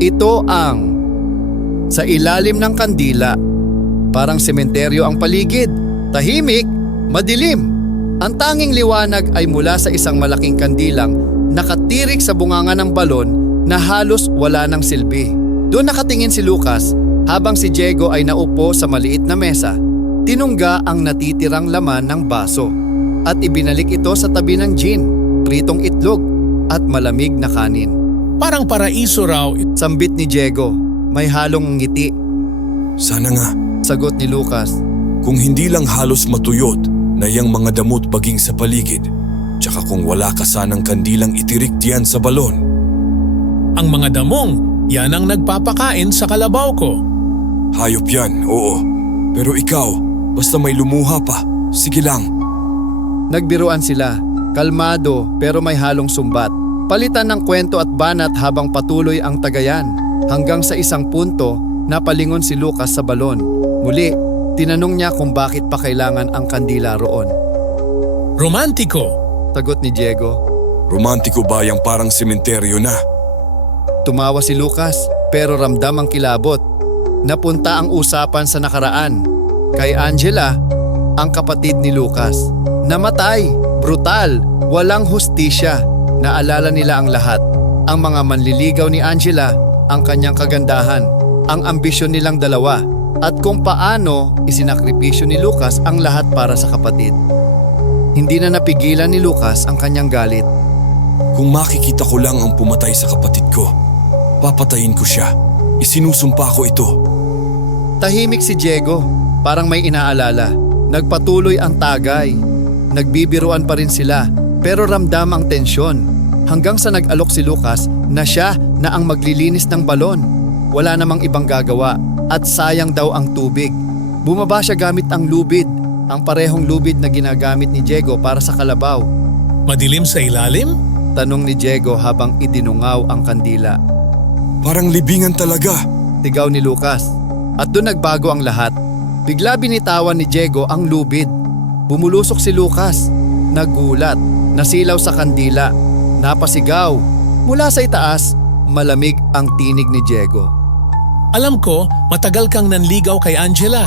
Ito ang Sa ilalim ng kandila. Parang sementeryo ang paligid. Tahimik, madilim. Ang tanging liwanag ay mula sa isang malaking kandilang nakatirik sa bunganga ng balon na halos wala ng silbi. Doon nakatingin si Lucas habang si Diego ay naupo sa maliit na mesa. Tinungga ang natitirang laman ng baso at ibinalik ito sa tabi ng gin, pritong itlog at malamig na kanin. Parang paraiso raw. Sambit ni Diego, may halong ngiti. Sana nga, Sagot ni Lucas, kung hindi lang halos matuyot na yang mga damot baging sa paligid, tsaka kung wala ka sanang kandilang itirik diyan sa balon, Ang mga damong, yan ang nagpapakain sa kalabaw ko. hayop yan, oo. Pero ikaw, basta may lumuha pa, sige lang. Nagbiruan sila, kalmado pero may halong sumbat. Palitan ng kwento at banat habang patuloy ang tagayan. Hanggang sa isang punto, napalingon si Lucas sa balon. Muli, tinanong niya kung bakit pa kailangan ang kandila roon. Romantiko. Tagot ni Diego. Romantiko ba yung parang sementeryo na? Tumawa si Lucas pero ramdam ang kilabot. Napunta ang usapan sa nakaraan. Kay Angela, ang kapatid ni Lucas. Namatay, brutal, walang hustisya. Naalala nila ang lahat. Ang mga manliligaw ni Angela, ang kanyang kagandahan, ang ambisyon nilang dalawa, at kung paano isinakripisyo ni Lucas ang lahat para sa kapatid. Hindi na napigilan ni Lucas ang kanyang galit. Kung makikita ko lang ang pumatay sa kapatid ko, papatayin ko siya. Isinusumpa ko ito. Tahimik si Diego, parang may inaalala. Nagpatuloy ang tagay. Nagbibiruan pa rin sila, pero ramdam ang tensyon. Hanggang sa nag-alok si Lucas na siya na ang maglilinis ng balon. Wala namang ibang gagawa at sayang daw ang tubig. Bumaba siya gamit ang lubid, ang parehong lubid na ginagamit ni Diego para sa kalabaw. Madilim sa ilalim? Tanong ni Diego habang idinungaw ang kandila. Parang libingan talaga. Tigaw ni Lucas. At doon nagbago ang lahat. Bigla binitawan ni Diego ang lubid. Bumulusok si Lucas. Nagulat. Nasilaw sa kandila. Napasigaw. Mula sa itaas, malamig ang tinig ni Diego. Alam ko, matagal kang nanligaw kay Angela.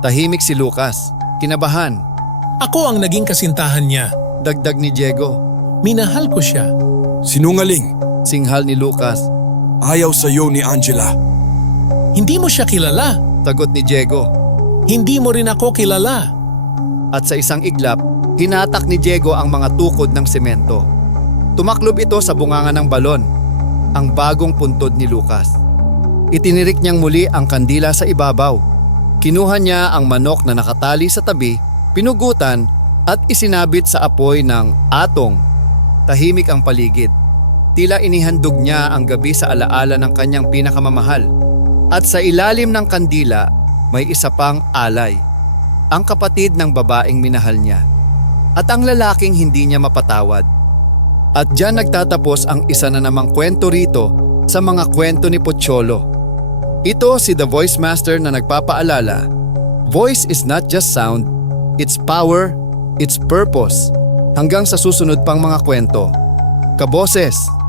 Tahimik si Lucas. Kinabahan. Ako ang naging kasintahan niya. Dagdag ni Diego. Minahal ko siya. Sinungaling. Singhal ni Lucas. Ayaw sa'yo ni Angela. Hindi mo siya kilala. Tagot ni Diego. Hindi mo rin ako kilala. At sa isang iglap, hinatak ni Diego ang mga tukod ng semento. Tumaklob ito sa bunganga ng balon, ang bagong puntod ni Lucas. Itinirik niyang muli ang kandila sa ibabaw. Kinuha niya ang manok na nakatali sa tabi, pinugutan at isinabit sa apoy ng atong. Tahimik ang paligid. Tila inihandog niya ang gabi sa alaala ng kanyang pinakamamahal. At sa ilalim ng kandila, may isa pang alay ang kapatid ng babaeng minahal niya at ang lalaking hindi niya mapatawad. At diyan nagtatapos ang isa na namang kwento rito sa mga kwento ni Pocholo. Ito si The Voice Master na nagpapaalala, Voice is not just sound, it's power, it's purpose. Hanggang sa susunod pang mga kwento. Kaboses!